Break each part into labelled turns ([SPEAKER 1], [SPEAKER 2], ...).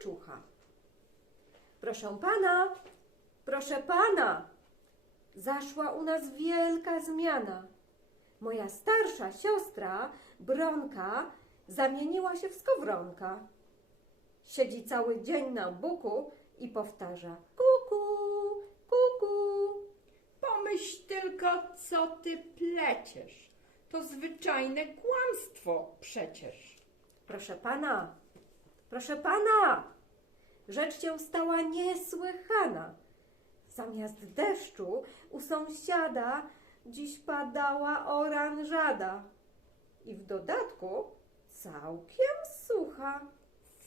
[SPEAKER 1] kłamczucha. Proszę pana, proszę pana, zaszła u nas wielka zmiana. Moja starsza siostra, Bronka, zamieniła się w skowronka. Siedzi cały dzień na buku i powtarza kuku, kuku.
[SPEAKER 2] Pomyśl tylko, co ty pleciesz. To zwyczajne kłamstwo przecież.
[SPEAKER 1] Proszę pana, proszę pana, rzecz się stała niesłychana. Zamiast deszczu u sąsiada dziś padała oranżada. I w dodatku całkiem sucha.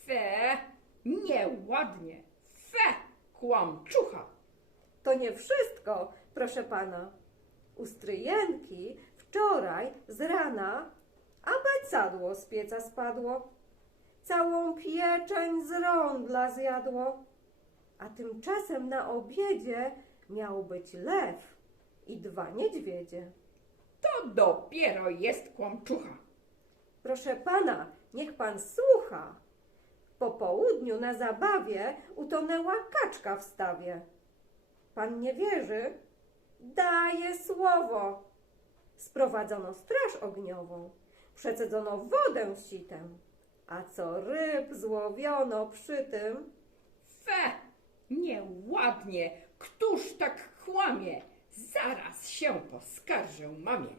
[SPEAKER 2] Fe, nieładnie. Fe, kłamczucha.
[SPEAKER 1] To nie wszystko, proszę pana. U stryjenki wczoraj z rana abecadło z pieca spadło. Całą pieczeń z rądla zjadło. A tymczasem na obiedzie miał być lew i dwa niedźwiedzie.
[SPEAKER 2] To dopiero jest kłamczucha.
[SPEAKER 1] Proszę pana, niech pan słucha. Po południu na zabawie utonęła kaczka w stawie. Pan nie wierzy? Daję słowo. Sprowadzono straż ogniową, przecedzono wodę sitem, a co ryb złowiono przy tym,
[SPEAKER 2] Fe, nieładnie. Któż tak kłamie? Zaraz się poskarżę mamie.